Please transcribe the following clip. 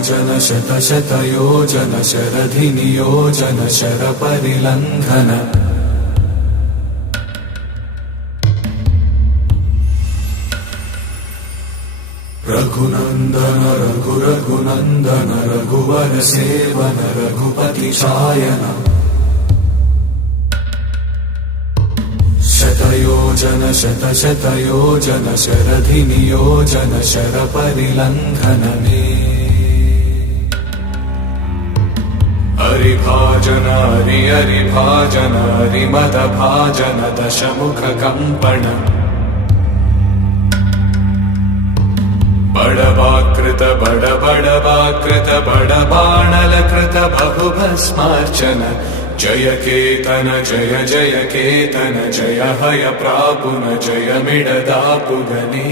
शतयोजन शतशतयोजन शरधिनियोजन शरपरिलङ्घन रघुनन्दन रघुरघुनन्दन रघुवर seven Raghupati चायन शतयोजन शतशतयोजन शरधिनियोजन शरपरिलङ्घन हरिभाजन हरिभाजन हरिमदभाजन दशमुख कंपन बड़वाकृत बड़वाकृत बड़बाणलकृत बहुभस्मार्चन जय केतन जय जय केतन जय हय प्रापुन जय मिडदापुगने।